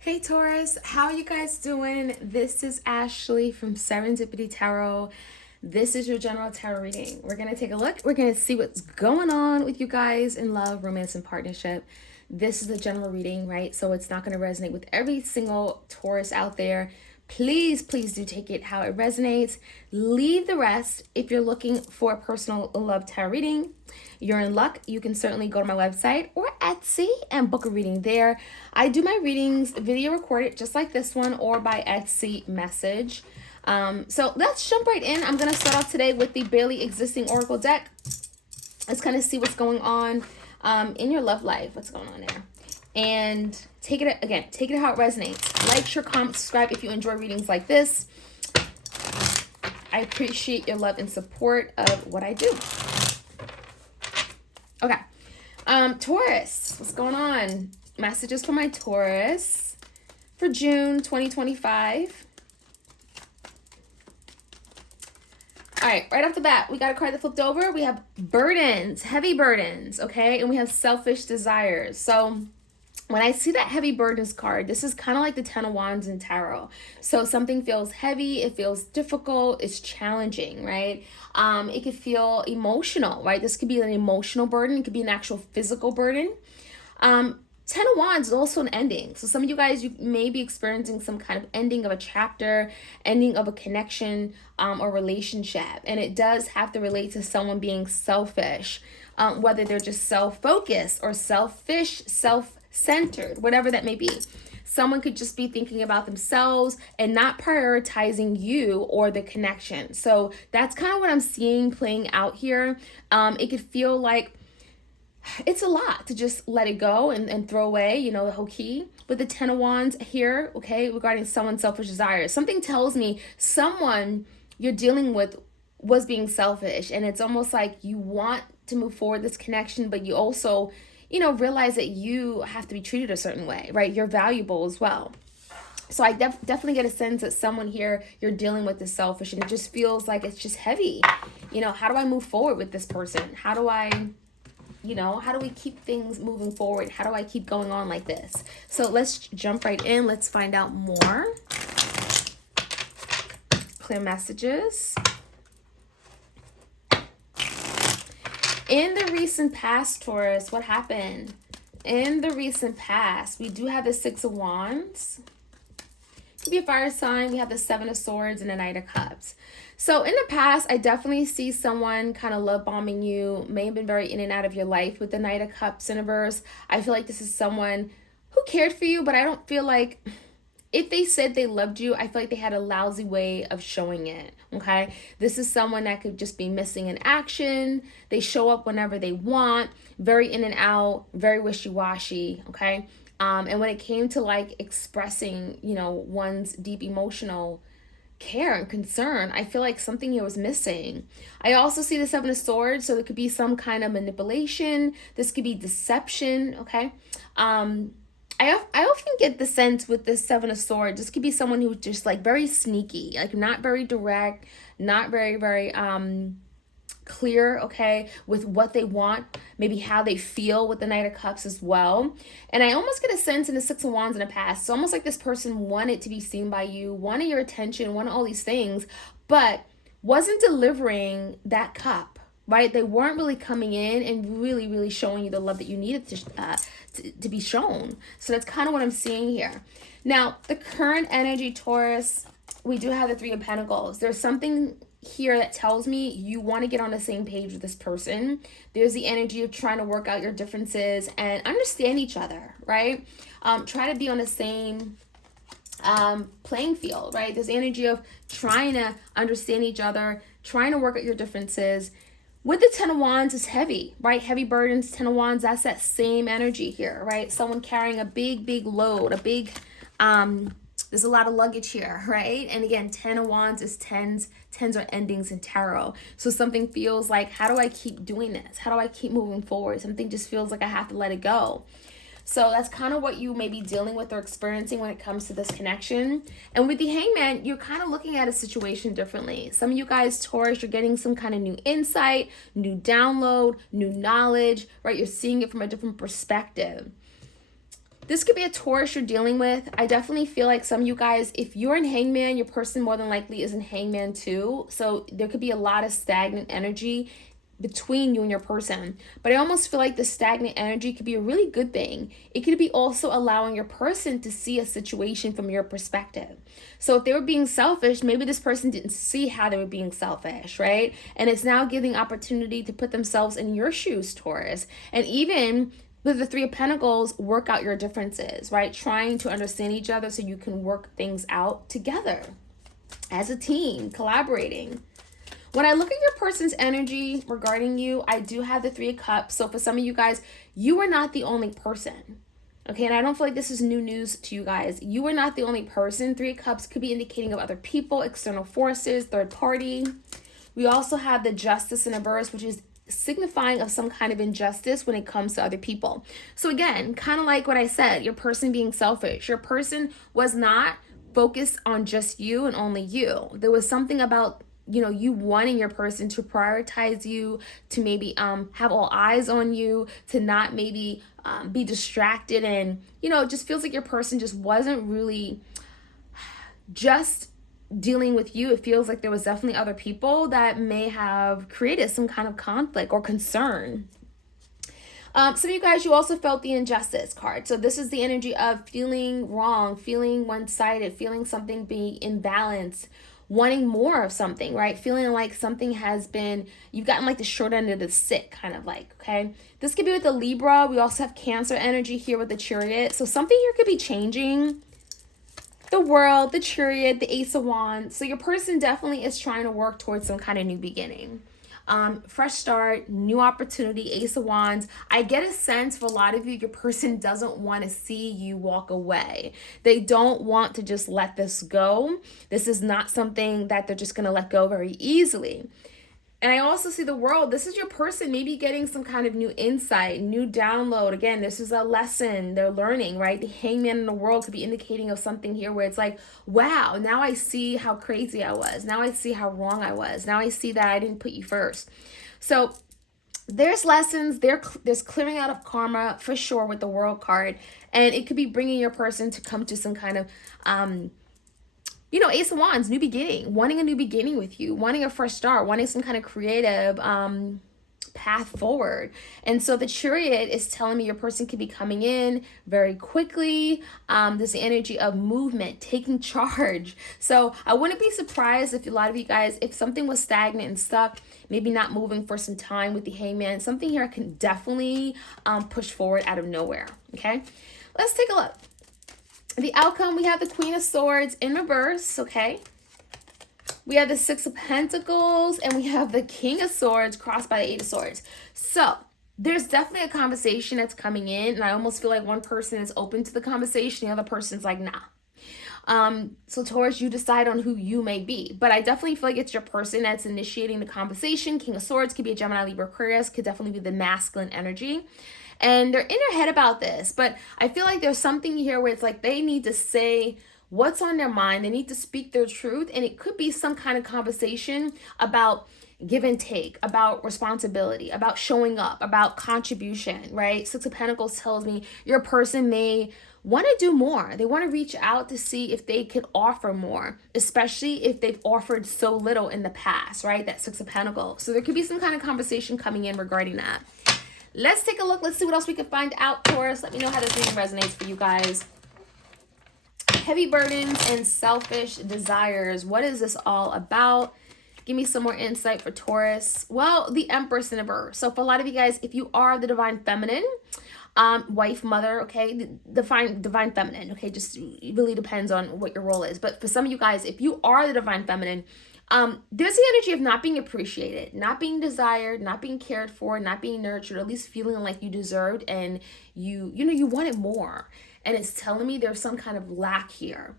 Hey Taurus, how are you guys doing? This is Ashley from Serendipity Tarot. This is your general tarot reading. We're going to take a look. We're going to see what's going on with you guys in love, romance, and partnership. This is the general reading, right? So it's not going to resonate with every single Taurus out there. Please, please do take it how it resonates. Leave the rest if you're looking for a personal love tarot reading. You're in luck. You can certainly go to my website or Etsy and book a reading there. I do my readings video recorded just like this one or by Etsy message. So let's jump right in. I'm going to start off today with the barely existing Oracle deck. Let's kind of see what's going on in your love life. What's going on there? And take it how it resonates. Like, share, comment, subscribe if you enjoy readings like this. I appreciate your love and support of what I do. Okay. Taurus, what's going on? Messages for my Taurus for June 2025. All right, right off the bat, we got a card that flipped over. We have burdens, heavy burdens, okay? And we have selfish desires. So when I see that heavy burdens card, this is kind of like the 10 of Wands in tarot. So something feels heavy, it feels difficult, it's challenging, right? It could feel emotional, right? This could be an emotional burden. It could be an actual physical burden. 10 of Wands is also an ending. So some of you guys, you may be experiencing some kind of ending of a chapter, ending of a connection or relationship. And it does have to relate to someone being selfish, whether they're just self-focused or selfish, self-centered, whatever that may be. Someone could just be thinking about themselves and not prioritizing you or the connection. So that's kind of what I'm seeing playing out here. It could feel like it's a lot to just let it go and throw away, you know, the whole key. With the 10 of Wands here, okay, regarding someone's selfish desires. Something tells me someone you're dealing with was being selfish. And it's almost like you want to move forward this connection, but you also, you know, realize that you have to be treated a certain way, right? You're valuable as well. So I definitely get a sense that someone here you're dealing with is selfish, and it just feels like it's just heavy. You know, how do I move forward with this person? How do we keep things moving forward? How do I keep going on like this? So let's jump right in. Let's find out more. Clear messages. In the recent past, Taurus, what happened? In the recent past, we do have the 6 of Wands. Could be a fire sign. We have the 7 of Swords and the Knight of Cups. So in the past, I definitely see someone kind of love bombing you, may have been very in and out of your life with the Knight of Cups in reverse. I feel like this is someone who cared for you, but I don't feel like if they said they loved you, I feel like they had a lousy way of showing it, okay? This is someone that could just be missing in action. They show up whenever they want, very in and out, very wishy-washy, okay? And when it came to like expressing, you know, one's deep emotional care and concern, I feel like something here was missing. I also see the 7 of Swords, so there could be some kind of manipulation. This could be deception, okay? I often get the sense with this 7 of Swords, this could be someone who's just like very sneaky, like not very direct, not very clear, okay, with what they want, maybe how they feel with the Knight of Cups as well. And I almost get a sense in the 6 of Wands in the past, it's almost like this person wanted to be seen by you, wanted your attention, wanted all these things, but wasn't delivering that cup, right? They weren't really coming in and really showing you the love that you needed to be shown. So that's kind of what I'm seeing here. Now, the current energy, Taurus, we do have the 3 of Pentacles. There's something here that tells me you want to get on the same page with this person. There's the energy of trying to work out your differences and understand each other, right? Try to be on the same playing field, right? There's energy of trying to understand each other, trying to work out your differences. With the 10 of Wands is heavy, right? Heavy burdens, 10 of Wands, that's that same energy here, right? Someone carrying a big load, there's a lot of luggage here, right? And again, 10 of Wands is tens. Tens are endings in tarot. So something feels like, how do I keep doing this? How do I keep moving forward? Something just feels like I have to let it go. So that's kind of what you may be dealing with or experiencing when it comes to this connection. And with the Hangman, you're kind of looking at a situation differently. Some of you guys, Taurus, you're getting some kind of new insight, new download, new knowledge, right? You're seeing it from a different perspective. This could be a Taurus you're dealing with. I definitely feel like some of you guys, if you're in Hangman, your person more than likely is in Hangman too. So there could be a lot of stagnant energy between you and your person. But I almost feel like the stagnant energy could be a really good thing. It could be also allowing your person to see a situation from your perspective. So if they were being selfish, maybe this person didn't see how they were being selfish, right? And it's now giving opportunity to put themselves in your shoes, Taurus. And even with the Three of Pentacles, work out your differences, right? Trying to understand each other so you can work things out together as a team, collaborating. When I look at your person's energy regarding you, I do have the Three of Cups. So for some of you guys, you are not the only person. Okay, and I don't feel like this is new news to you guys. You are not the only person. Three of Cups could be indicating of other people, external forces, third party. We also have the Justice in reverse, which is signifying of some kind of injustice when it comes to other people. So again, kind of like what I said, your person being selfish. Your person was not focused on just you and only you. There was something about you wanting your person to prioritize you, to maybe have all eyes on you, to not maybe be distracted, and it just feels like your person just wasn't really just dealing with you. It feels like there was definitely other people that may have created some kind of conflict or concern. Some of you guys, you also felt the injustice card. So this is the energy of feeling wrong, feeling one-sided, feeling something being imbalanced, wanting more of something, right? Feeling like something has been, you've gotten like the short end of the stick, kind of like, okay? This could be with the Libra. We also have Cancer energy here with the Chariot. So something here could be changing. The World, the Chariot, the Ace of Wands. So your person definitely is trying to work towards some kind of new beginning. Fresh start, new opportunity, Ace of Wands. I get a sense for a lot of you, your person doesn't want to see you walk away. They don't want to just let this go. This is not something that they're just going to let go very easily. And I also see the World. This is your person maybe getting some kind of new insight, new download. Again, this is a lesson they're learning, right? The Hangman in the World could be indicating of something here where it's like, wow, now I see how crazy I was. Now I see how wrong I was. Now I see that I didn't put you first. So there's lessons. There's clearing out of karma for sure with the World card. And it could be bringing your person to come to some kind of Ace of Wands, new beginning, wanting a new beginning with you, wanting a fresh start, wanting some kind of creative path forward. And so the Chariot is telling me your person could be coming in very quickly. There's the energy of movement, taking charge. So I wouldn't be surprised if a lot of you guys, if something was stagnant and stuck, maybe not moving for some time with the Hangman, something here can definitely push forward out of nowhere. Okay, let's take a look. The outcome, we have the Queen of Swords in reverse, okay? We have the Six of Pentacles, and we have the King of Swords crossed by the Eight of Swords. So there's definitely a conversation that's coming in, and I almost feel like one person is open to the conversation, the other person's like, nah. So Taurus, you decide on who you may be, but I definitely feel like it's your person that's initiating the conversation. King of Swords could be a Gemini, Libra, Aquarius, could definitely be the masculine energy. And they're in their head about this, but I feel like there's something here where it's like they need to say what's on their mind. They need to speak their truth, and it could be some kind of conversation about give and take, about responsibility, about showing up, about contribution, right? Six of Pentacles tells me your person may want to do more. They want to reach out to see if they could offer more, especially if they've offered so little in the past, right? That Six of Pentacles. So there could be some kind of conversation coming in regarding that. Let's take a look. Let's see what else we can find out, Taurus. Let me know how this reading resonates for you guys. Heavy burdens and selfish desires. What is this all about? Give me some more insight for Taurus. Well, the Empress in reverse. So for a lot of you guys, if you are the divine feminine, wife, mother, okay, divine feminine, okay, just it really depends on what your role is. But for some of you guys, if you are the divine feminine, there's the energy of not being appreciated, not being desired, not being cared for, not being nurtured, at least feeling like you deserved and you wanted more. And it's telling me there's some kind of lack here.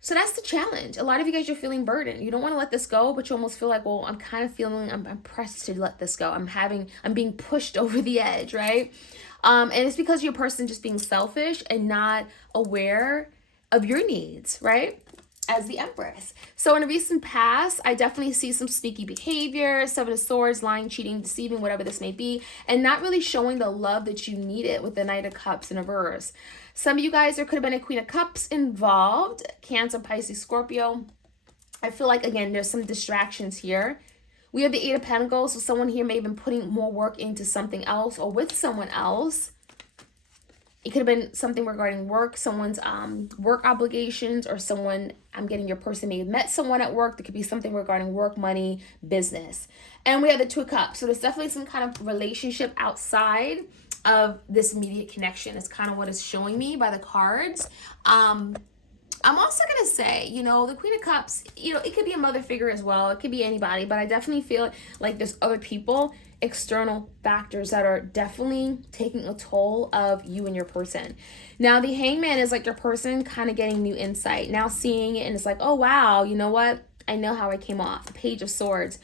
So that's the challenge. A lot of you guys are feeling burdened. You don't want to let this go, but you almost feel like, well, I'm kind of feeling, I'm pressed to let this go. I'm being pushed over the edge, right? And it's because your person just being selfish and not aware of your needs, right? As the Empress. So in a recent past, I definitely see some sneaky behavior, Seven of Swords, lying, cheating, deceiving, whatever this may be, and not really showing the love that you needed with the Knight of Cups in reverse. Some of you guys, there could have been a Queen of Cups involved. Cancer, Pisces, Scorpio. I feel like, again, there's some distractions here. We have the Eight of Pentacles, so someone here may have been putting more work into something else or with someone else. It could have been something regarding work, someone's work obligations, or someone, I'm getting your person may have met someone at work. There could be something regarding work, money, business. And we have the Two of Cups. So there's definitely some kind of relationship outside of this immediate connection. It's kind of what it's showing me by the cards. I'm also going to say, you know, the Queen of Cups, you know, it could be a mother figure as well. It could be anybody, but I definitely feel like there's other people, external factors that are definitely taking a toll of you and your person. Now, the Hangman is like your person kind of getting new insight, now seeing it, and it's like, oh, wow, you know what? I know how I came off. The Page of Swords.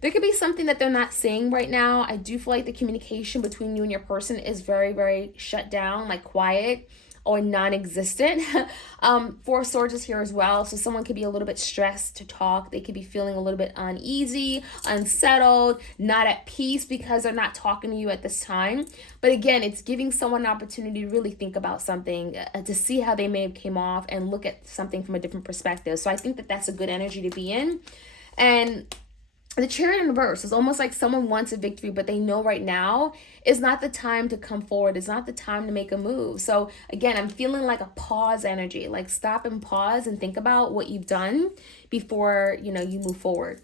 There could be something that they're not saying right now. I do feel like the communication between you and your person is very, very shut down, like quiet or non-existent. Four of Swords is here as well. So someone could be a little bit stressed to talk. They could be feeling a little bit uneasy, unsettled, not at peace because they're not talking to you at this time. But again, it's giving someone an opportunity to really think about something, to see how they may have came off and look at something from a different perspective. So I think that that's a good energy to be in. And the Chariot in reverse is almost like someone wants a victory, but they know right now is not the time to come forward. It's not the time to make a move. So again, I'm feeling like a pause energy, like stop and pause and think about what you've done before, you know, you move forward.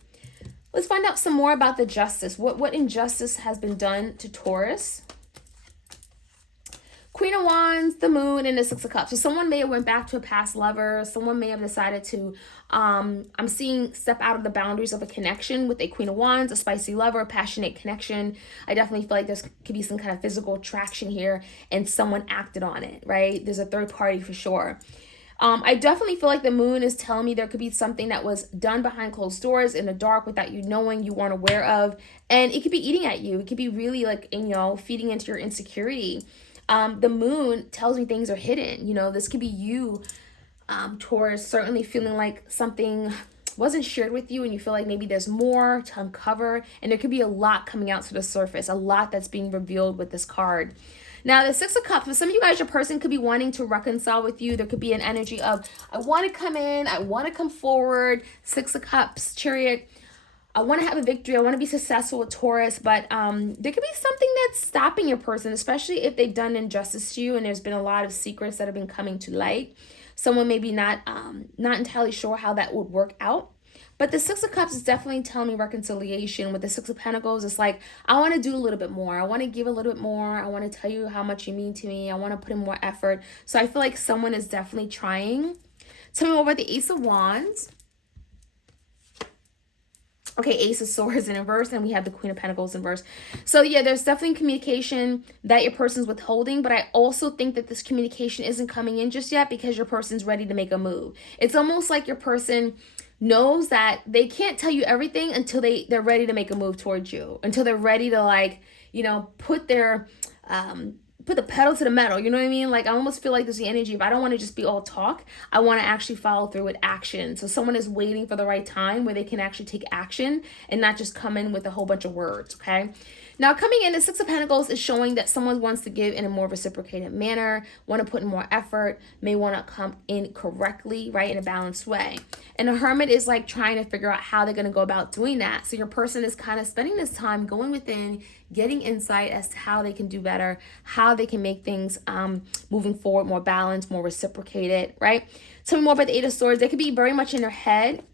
Let's find out some more about the Justice. What injustice has been done to Taurus? Queen of Wands, the Moon, and the Six of Cups. So someone may have went back to a past lover. Someone may have decided to, I'm seeing step out of the boundaries of a connection with a Queen of Wands, a spicy lover, a passionate connection. I definitely feel like there could be some kind of physical attraction here and someone acted on it, right? There's a third party for sure. I definitely feel like the Moon is telling me there could be something that was done behind closed doors in the dark without you knowing, you weren't aware of. And it could be eating at you. It could be really like, you know, feeding into your insecurity. The Moon tells me things are hidden. You know, this could be you, Taurus, certainly feeling like something wasn't shared with you and you feel like maybe there's more to uncover. And there could be a lot coming out to the surface, a lot that's being revealed with this card. Now, the Six of Cups, for some of you guys, your person could be wanting to reconcile with you. There could be an energy of, I want to come in, I want to come forward. Six of Cups, Chariot. I want to have a victory. I want to be successful with Taurus, but there could be something that's stopping your person, especially if they've done injustice to you and there's been a lot of secrets that have been coming to light. Someone may be not entirely sure how that would work out. But the Six of Cups is definitely telling me reconciliation. With the Six of Pentacles, it's like, I want to do a little bit more. I want to give a little bit more. I want to tell you how much you mean to me. I want to put in more effort. So I feel like someone is definitely trying. Tell me more about the Ace of Wands. Okay, Ace of Swords in reverse, and we have the Queen of Pentacles in reverse. So yeah, there's definitely communication that your person's withholding, but I also think that this communication isn't coming in just yet because your person's ready to make a move. It's almost like your person knows that they can't tell you everything until they're ready to make a move towards you, until they're ready to, like, you know, put the pedal to the metal, you know what I mean? Like, I almost feel like there's the energy of, I don't want to just be all talk. I want to actually follow through with action. So someone is waiting for the right time where they can actually take action and not just come in with a whole bunch of words, okay? Now, coming in, the Six of Pentacles is showing that someone wants to give in a more reciprocated manner, want to put in more effort, may want to come in correctly, right, in a balanced way. And the Hermit is like trying to figure out how they're going to go about doing that. So your person is kind of spending this time going within, getting insight as to how they can do better, how they can make things moving forward more balanced, more reciprocated, right? Tell me more about the Eight of Swords. They could be very much in their head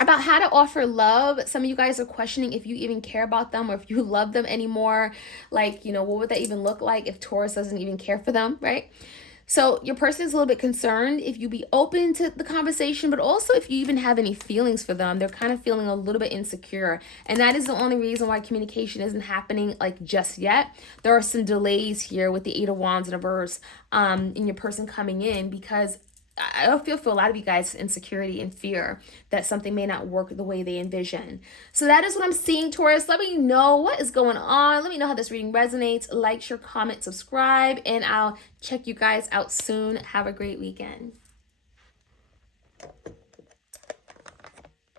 about how to offer love. Some of you guys are questioning if you even care about them or if you love them anymore. Like, you know, what would that even look like if Taurus doesn't even care for them, right? So your person is a little bit concerned if you be open to the conversation, but also if you even have any feelings for them. They're kind of feeling a little bit insecure. And that is the only reason why communication isn't happening like just yet. There are some delays here with the Eight of Wands in reverse in your person coming in, because I feel for a lot of you guys insecurity and fear that something may not work the way they envision. So that is what I'm seeing, Taurus. Let me know what is going on. Let me know how this reading resonates. Like, share, comment, subscribe, and I'll check you guys out soon. Have a great weekend.